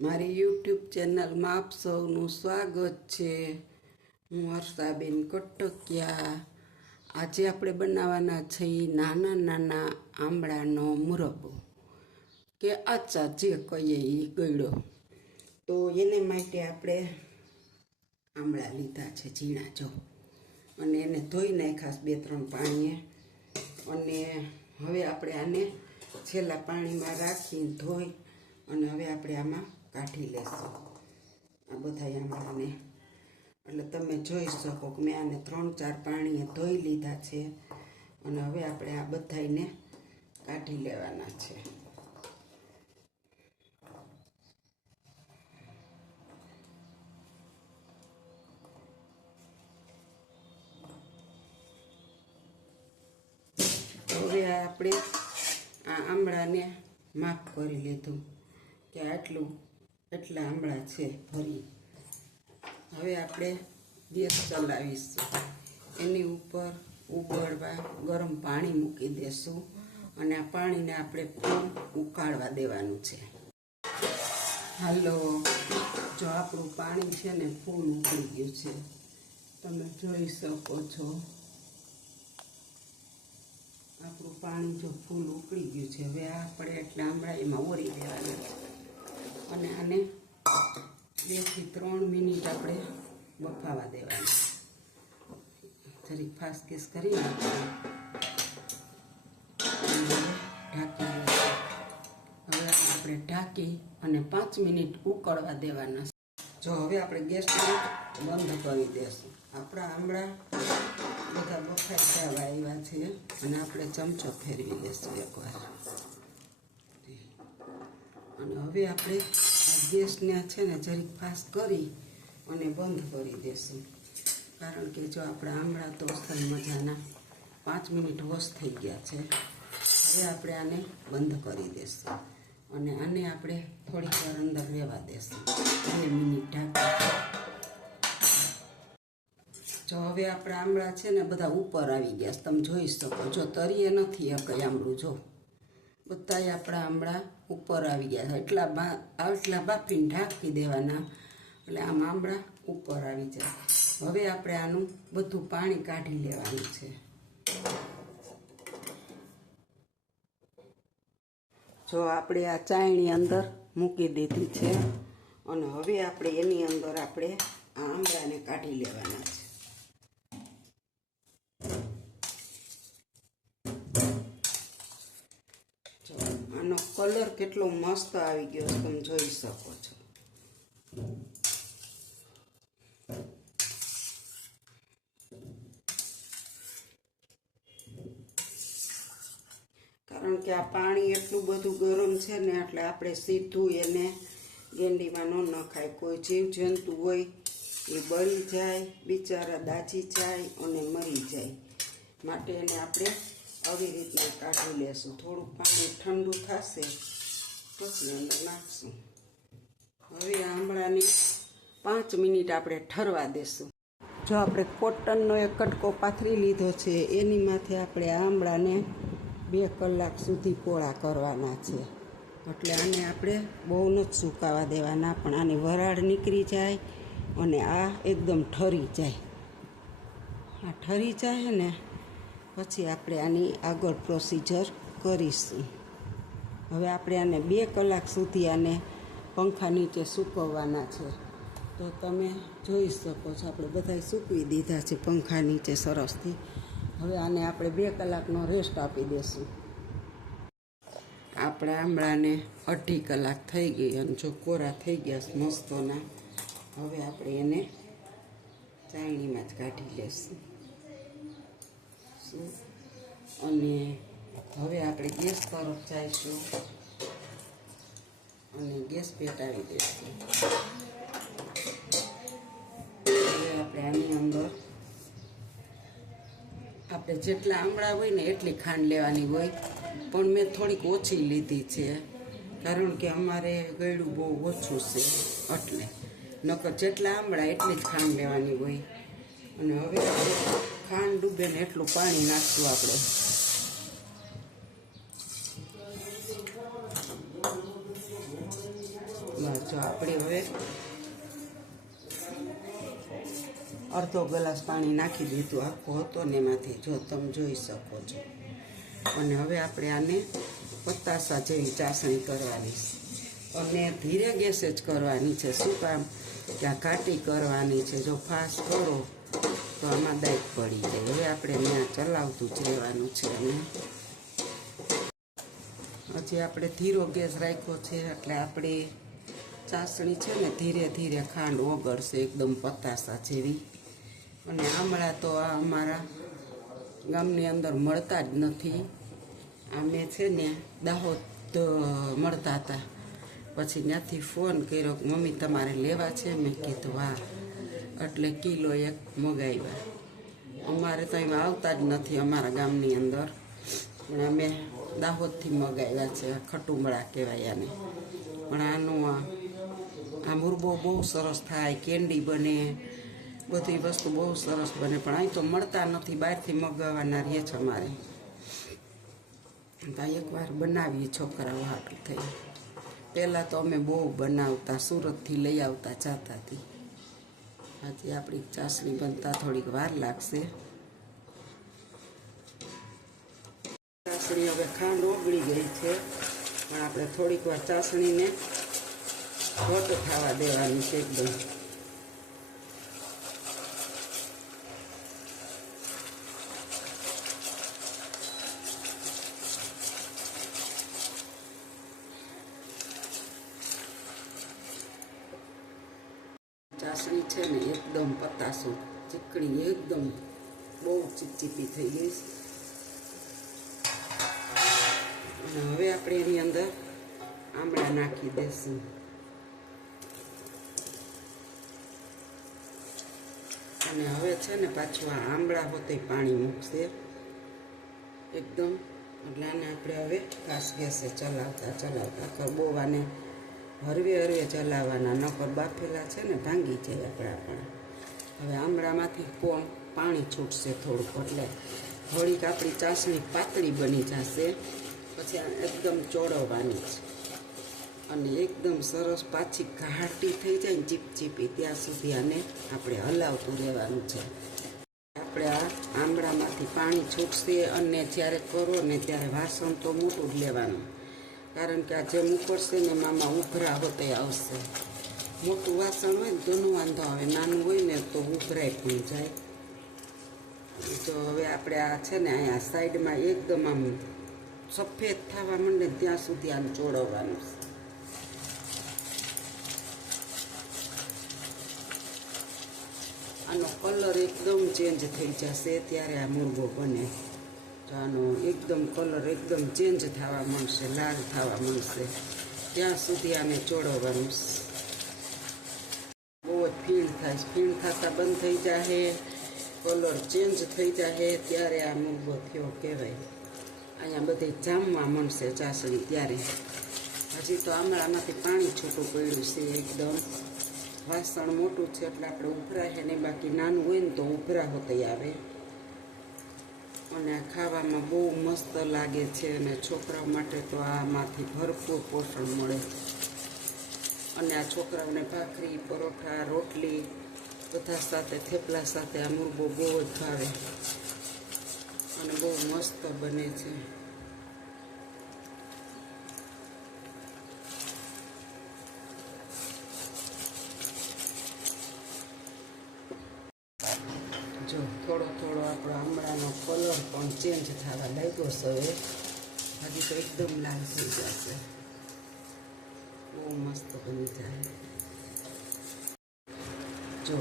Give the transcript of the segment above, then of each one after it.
મારી યુટ્યુબ ચેનલમાં આપ સૌનું સ્વાગત છે। હું હર્ષાબેન કટકિયા। આજે આપણે બનાવવાના છીએ નાના નાના આંબળાનો મુરબ્બો કે આચાર જે કહીએ એ ગળ્યો। તો એને માટે આપણે આંબળા લીધા છે ઝીણા જો, અને એને ધોઈ નાખ્યા 2-3 પાણીએ। અને હવે આપણે આને છેલ્લા પાણીમાં રાખીને ધોઈ અને હવે આપણે આમાં કાઢી લેશું આ બધા આંબળાને। એટલે તમે જોઈ શકો કે મેં આને 3-4 પાણીએ ધોઈ લીધા છે અને હવે આપણે આ બધાને કાઢી લેવાના છે। હવે આપણે આ આંબળાને માપ કરી લીધું કે એટલા આંબળા છે ભરી। હવે આપણે ગેસ ચલાવીશું, એની ઉપર ઉબળવા ગરમ પાણી મૂકી દેશું અને આ પાણીને આપણે ફૂલ ઉકાળવા દેવાનું છે। હાલો, જો આપણું પાણી છે ને ફૂલ ઉકળી ગયું છે, તમે જોઈ શકો છો। આપણું પાણી જો ફૂલ ઉકળી ગયું છે, હવે આપણે એટલા આંબળા એમાં ઓરી દેવાના અને આને 2 થી 3 મિનિટ આપણે બફાવા દેવાના। જરીક ફાસ્ટ ગેસ કરી નાખવાનું, ઢાંકી હવે આપણે ઢાંકી અને 5 મિનિટ ઉકળવા દેવાના। જો હવે આપણે ગેસને બંધ કરી દઈશું। આપણા આંબળા બધા બફાઈ જવા આવ્યા છે અને આપણે ચમચો ફેરવી લઈશું એકવાર। અને હવે આપણે આ ગેસને છે ને જરીક ફાસ્ટ કરી અને બંધ કરી દઈશું, કારણ કે જો આપણા આંબળા તો અસલ મજાના 5 મિનિટ વોશ થઈ ગયા છે। હવે આપણે આને બંધ કરી દઈશું અને આને આપણે થોડીક વાર અંદર રહેવા દઈશું 2 મિનિટ ઢાંકી। જો હવે આપણા આંબળા છે ને બધા ઉપર આવી ગયા છે, તમે જોઈ શકો છો। તરીએ નથી કઈ આંબળું, જો બધાય આપણા આંબળા ઉપર આવી ગયા છે। એટલા બાફીને ઢાંકી દેવાના એટલે આમ આંબળા ઉપર આવી જાય। હવે આપણે આનું બધું પાણી કાઢી લેવાનું છે। જો આપણે આ ચાયણી અંદર મૂકી દીધી છે અને હવે આપણે એની અંદર આપણે આ આંબળાને કાઢી લેવાના છે। જો આનો કલર કેટલો મસ્ત આવી ગયો છે, તમે જોઈ શકો છો। કારણ કે આ પાણી એટલું બધું ગરમ છે ને, એટલે આપણે સીધું એને ગેંડીમાં ન નખાય। કોઈ જીવજંતુ હોય એ બળી જાય, બિચારા દાજી જાય અને મરી જાય, માટે એને આપણે આવી રીતના કાઢી લેશું। થોડુંક પાણી ઠંડુ થશે પછી અંદર નાખશું। હવે આંબળાને 5 મિનિટ આપણે ઠરવા દેશું। જો આપણે કોટનનો એક કટકો પાથરી લીધો છે, એની માથે આપણે આંબળાને 2 કલાક સુધી પોળા કરવાના છે। એટલે આને આપણે બહુ નથી સુકાવા દેવાના, પણ આની વરાળ નીકળી જાય અને આ એકદમ ઠરી જાય। આ ઠરી જાય ને પછી આપણે આની આગળ પ્રોસિજર કરીશું। હવે આપણે આને 2 કલાક સુધી આને પંખા નીચે સૂકવવાના છે। તો તમે જોઈ શકો છો, આપણે બધાય સૂકવી દીધા છે પંખા નીચે સરસથી। હવે આને આપણે 2 કલાકનો રેસ્ટ આપી દઈશું। આપણા આંબળાને 2.5 કલાક થઈ ગઈ અને જો કોરા થઈ ગયા મસ્તોના। હવે આપણે એને ચાયણીમાં જ કાઢી લઈશું અને હવે આપણે ગેસ તરફ જઈશું અને ગેસ પેટાવી દઈશું। હવે આપણે આની અંદર આપણે જેટલા આંબળા હોય ને એટલી ખાંડ લેવાની હોય, પણ મેં થોડીક ઓછી લીધી છે, કારણ કે અમારે ગળ્યું બહુ ઓછું છે, એટલે નકર જેટલા આંબળા એટલી જ ખાંડ લેવાની હોય। અને હવે ખાંડ ડૂબે ને એટલું પાણી નાખશું આપણે। જો આપણે હવે અડધો ગ્લાસ પાણી નાખી દીધું, આખો હતો ને એમાંથી, જો તમે જોઈ શકો છો. અને હવે આપણે આને પતાસા જેવી ચાસણી કરવાની છે, અને ધીરે ગેસે જ કરવાની છે. શું કામ કે આ ઘાટી કરવાની છે, જો ફાસ્ટ કરો તો આમાં દાગ પડી જાય. હવે આપણે ત્યાં ચલાવતું જ રહેવાનું છે. અને હજી આપણે ધીરો ગેસ રાખ્યો છે, એટલે આપણે ચાસણી છે ને ધીરે ધીરે ખાંડ ઓગળશે એકદમ પતાસા જેવી. અને આમળા તો આ અમારા ગામની અંદર મળતા જ નથી. અમે છે ને દાહોદ મળતા હતા, પછી ત્યાંથી ફોન કર્યો કે મમ્મી તમારે લેવા છે? મેં કીધું હા, એટલે કિલો 1 મગાવ્યા. અમારે તો એમાં આવતા જ નથી અમારા ગામની અંદર, પણ અમે દાહોદથી મગાવ્યા છે. ખટુંબળા કહેવાય આને. પણ આનું આ મુરબો બહુ સરસ થાય, કેન્ડી બને, બધી વસ્તુ બહુ સરસ બને. પણ અહીં તો મળતા નથી, બહારથી મગાવવાના રહે છે અમારે. તો એકવાર બનાવીએ છોકરાઓ હાટું થઈ. પહેલાં તો અમે બહુ બનાવતા, સુરતથી લઈ આવતા જાતાથી. હજી આપણી ચાસણી બનતા થોડીક વાર લાગશે. ચાસણી હવે ખાંડ ઓગળી ગઈ છે, પણ આપણે થોડીક વાર ચાસણીને ઘટ થવા દેવાની છે એકદમ. ચાસણી છે ને એકદમ પતાસું ચીકણી, એકદમ બહુ ચીપચીપી થઈ ગઈ. અને હવે આપણે એની અંદર આમળા નાખી દઈશું. અને હવે છે ને પાછું આ આમળા હોતે પાણી મૂકશે એકદમ. એટલે આને આપણે હવે કાસ ગેસે ચલાવતા બહુ આને હરવે ચલાવવાના, નકર બાફેલા છે ને ભાંગી જાય આપણા. હવે આમળામાંથી પાણી છૂટશે થોડુંક, એટલે થોડીક આપણી ચાસણી પાતળી બની જશે. પછી એકદમ ચોળવવાની છે, અને એકદમ સરસ પાછી ઘાટી થઈ જાય ને ચીપચીપી, ત્યાં સુધી આને આપણે હલાવતું રહેવાનું છે. આપણે આ આમળામાંથી પાણી છૂટશે, અને જ્યારે કરો ને ત્યારે વાસણ તો મોટું જ લેવાનું, કારણ કે આ જેમ ઉકળશે ને એમાં ઉભરા હોતે આવશે. મોટું વાસણ હોય ને તો નો વાંધો આવે, નાનું હોય ને તો ઉભરાય પણ જાય. તો હવે આપણે આ છે ને અહીંયા સાઈડમાં એકદમ આમ સફેદ થવા માંડે ત્યાં સુધી આને ચોળવવાનું છે. આનો કલર એકદમ ચેન્જ થઈ જશે ત્યારે આ મુરબો બને. તો આનો એકદમ કલર એકદમ ચેન્જ થવા માંડશે, લાલ થવા માંડશે, ત્યાં સુધી આને ચોળવવાનું. બહુ જ ફીણ થાય, ફીણ થતાં બંધ થઈ જાય, કલર ચેન્જ થઈ જાય, ત્યારે આ મુરબો થયો કહેવાય. અહીંયા બધે જામવા માંડશે ચાસણી ત્યારે. હજી તો આમળામાંથી પાણી છૂટું પડ્યું છે એકદમ. વાસણ મોટું છે એટલે આપણે ઉભરાય ને, બાકી નાનું હોય ને તો ઉભરા હોતે આવે. અને આ ખાવામાં બહુ મસ્ત લાગે છે, અને છોકરાઓ માટે તો આમાંથી ભરપૂર પોષણ મળે. અને આ છોકરાઓને ભાખરી, પરોઠા, રોટલી બધા સાથે, થેપલા સાથે આ મુરબો બહુ જ ભાવે, અને બહુ મસ્ત બને છે. જો થોડો આપણો આમળાનો કલર પણ ચેન્જ થવા લાગ્યો છે. હવે હજી તો એકદમ લાલ થઈ જશે, બહુ મસ્ત બની જાય. જો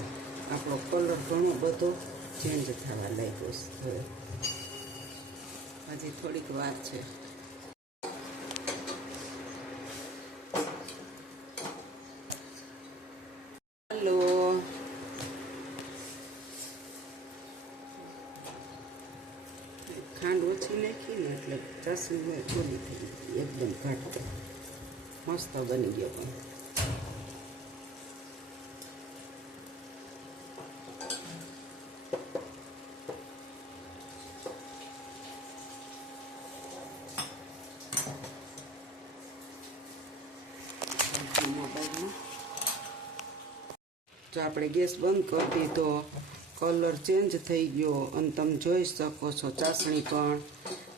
આપણો કલર ઘણો બધો ચેન્જ થવા લાગ્યો છે. હવે હજી થોડીક વાર છે. હલો, ખાંડ ઓછી નાખી ને એટલે ચાસણી થોડી થઈ ગઈ, એકદમ ઘાટ મસ્ત બની ગયો. પણ મોબાઈલમાં જો આપણે ગેસ બંધ કરી દીધો, કલર ચેન્જ થઈ ગયો અને તમે જોઈ શકો છો ચાસણી પણ,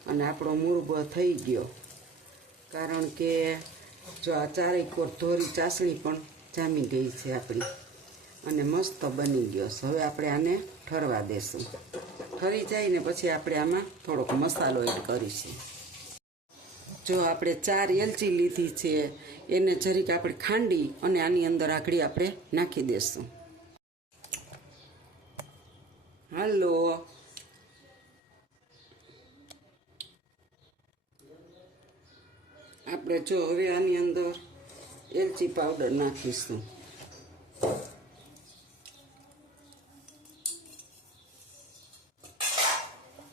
અને આપણો મુરબો થઈ ગયો. કારણ કે જો આ ચારેય કોર ધોરી ચાસણી પણ જામી ગઈ છે આપણી, અને મસ્ત બની ગયો. હવે આપણે આને ઠરવા દેશું. ઠરી જાય ને પછી આપણે આમાં થોડોક મસાલો એડ કરીશું. જો આપણે 4 એલચી લીધી છે, એને જરીક આપણે ખાંડી અને આની અંદર આગળ આપણે નાખી દઈશું. હાલો, આપણે જો હવે આની અંદર એલચી પાવડર નાખીશું.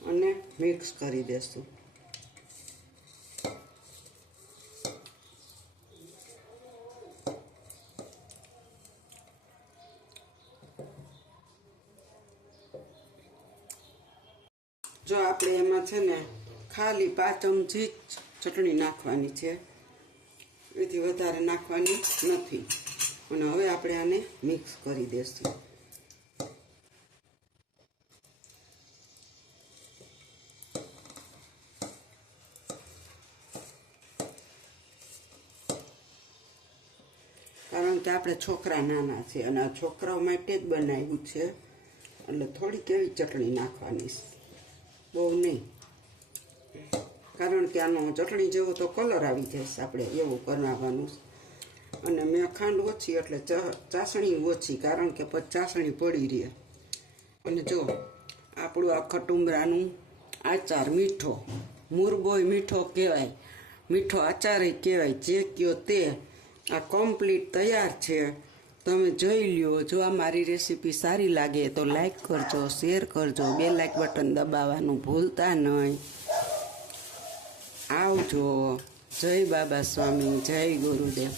અને મિક્સ કરી દેશું. જો આપણે એમાં છે ને ખાલી 5 ચમચી જ ચટણી નાખવાની છે, એથી વધારે નાખવાની નથી. અને હવે આપણે આને મિક્સ કરી દઈશું. કારણ કે આપણે છોકરા નાના છે અને આ છોકરાઓ માટે જ બનાવ્યું છે, એટલે થોડીક એવી ચટણી નાખવાની, બહુ નહીં. કારણ કે આનો ચટણી જેવો તો કલર આવી જશે, આપણે એવું બનાવવાનું. અને મેં ખાંડ ઓછી એટલે ચાસણી ઓછી, કારણ કે પછી ચાસણી પડી રહે. અને જો આપણું આ ખટુંબરાનું આચાર મીઠો, મુરબોય મીઠો કહેવાય, મીઠો આચારે કહેવાય, જે કયો તે. આ કમ્પ્લીટ તૈયાર છે. તમે જોઈ લ્યો. જો આ મારી રેસીપી સારી લાગે તો લાઈક કરજો, શેર કરજો, બેલ લાઈક બટન દબાવવાનું ભૂલતા નહીં. આવજો. જય બાબા સ્વામી, જય ગુરુદેવ.